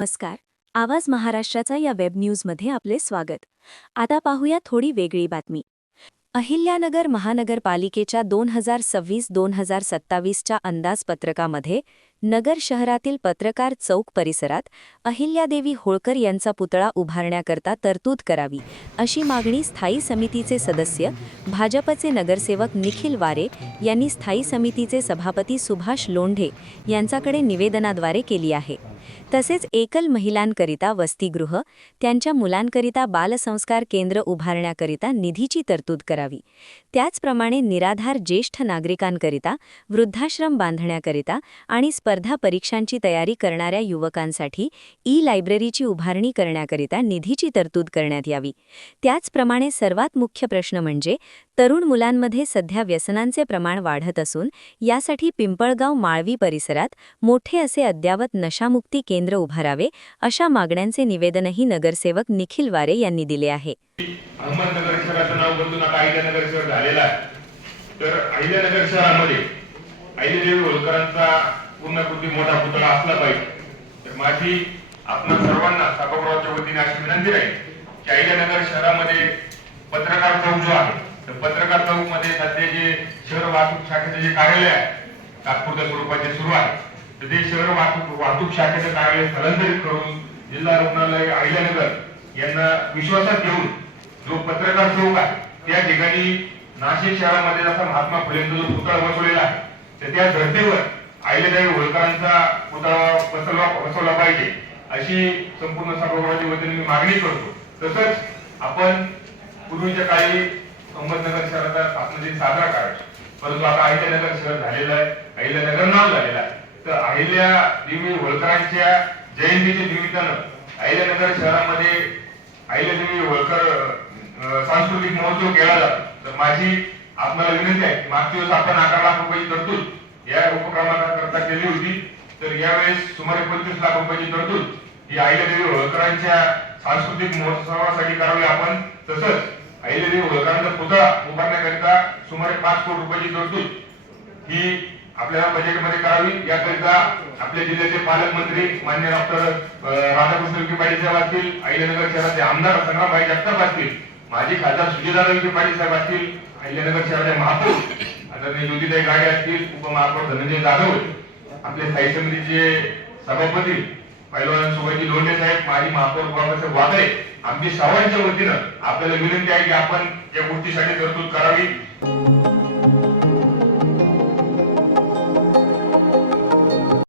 नमस्कार. आवाज महाराष्ट्राचा या वेब न्यूजमध्ये आपले स्वागत. आता पाहूया थोडी वेगळी बातमी. अहिल्यानगर महानगरपालिकेच्या 2026-2027च्या अंदाजपत्रकामध्ये नगर शहरातील पत्रकार चौक परिसरात अहिल्यादेवी होळकर यांचा पुतळा उभारण्याकरता तरतूद करावी, अशी मागणी स्थायी समितीचे सदस्य भाजपचे नगरसेवक निखिल वारे यांनी स्थायी समितीचे सभापती सुभाष लोंढे यांच्याकडे निवेदनाद्वारे केली आहे. तसेच एकल महिलांकरिता वसतिगृह, त्यांच्या मुलांकरिता बालसंस्कार केंद्र उभारण्याकरिता निधीची तरतूद करावी. त्याचप्रमाणे निराधार ज्येष्ठ नागरिकांकरिता वृद्धाश्रम बांधण्याकरिता आणि स्पर्धा परीक्षांची तयारी करणाऱ्या युवकांसाठी ई-लायब्ररीची उभारणी करण्याकरिता निधीची तरतूद करण्यात यावी. त्याचप्रमाणे सर्वात मुख्य प्रश्न म्हणजे तरुण मुलांमध्ये सध्या व्यसनांचे प्रमाण वाढत असून यासाठी पिंपळगाव माळवी परिसरात मोठे असे अद्यावत नशामुक्ती केंद्र उभारावे, अशा मागण्यांचे निवेदनही नगरसेवक निखिल वारे यांनी दिले आहे. अहमदनगर शहराचं नाव बदलून आता अहिल्यानगर शहर झालेलं आहे. तर अहिल्यानगर शहरामध्ये अहिल्यादेवी होळकरांचा पूर्णाकृती मोठा पुतळा असला पाहिजे. तर माझी आपणा सर्वांना सभागृहाच्या वतीने अशी विनंती आहे की अहिल्यानगर शहरामध्ये पत्रकार चौक जो आहे, तर पत्रकार चौक मध्ये सध्या जे शहर वाहतूक शाखेचे जे कार्यालय आहे तात्पुरत्या स्वरूपाचे सुरू आहे, तर ते शहर वाहतूक शाखेचं कार्यालय स्थलांतरित करून जिल्हा रुग्णालय अहिल्यानगर यांना विश्वासात घेऊन जो पत्रकार चौक आहे त्या ठिकाणी नाशिक शहरामध्ये जसा महात्मा फुलेंचा जो पुतळा बसवलेला आहे, तर त्या धर्तीवर अहिल्यादेवी होळकरांचा पुतळा बसवला पाहिजे, अशी संपूर्ण सभागृहाच्या वतीने मी मागणी करतो. तसंच आपण पूर्वीच्या काळी अहमदनगर शहराचा स्थापना दिन साजरा करायचा, परंतु आता अहिल्यानगर शहर झालेलं आहे, अहिल्यानगर नाव झालेलं आहे. तर अहिल्यादेवी होळकरांच्या जयंतीच्या निमित्तानं अहिल्यानगर शहरामध्ये अहिल्यादेवी होळकर सांस्कृतिक महोत्सव केला जातो. तर माझी आपल्याला विनंती आहे, मागच्या वेळेस आपण 11 लाख रुपयाची तरतूद या उपक्रमाकरता केली होती, तर यावेळेस सुमारे 25 लाख रुपयाची तरतूद ही अहिल्यादेवी होळकरांच्या सांस्कृतिक महोत्सवासाठी करावी आपण. तसंच अहिल्यादेवी होळकरांचा पुतळा उभारण्याकरिता सुमारे 5 कोटी रुपयाची तरतूद ही आपल्याला बजेटमध्ये करावी. याकरिता आपल्या जिल्ह्याचे पालकमंत्री माननीय डॉक्टर राधाकृष्ण विखे पाटील साहेब असतील, अहिल्यानगर शहराचे आमदार संग्रामभाई जगताप असतील, माजी खासदार सुजयदादा विखे पाटील साहेब असतील, अहिल्यानगर शहराचे महापौर आदरणीय ज्योतिताई गाडे असतील, उपमहापौर धनंजय जाधव, आपले स्थायी समितीचे सभापती पैलवान सुभाष लोंढे साहेब, माजी महापौर बाबासाहेब वागळे, आमची सर्वांच्या वतीनं आपल्याला विनंती आहे की आपण या गोष्टीसाठी तरतूद करावी.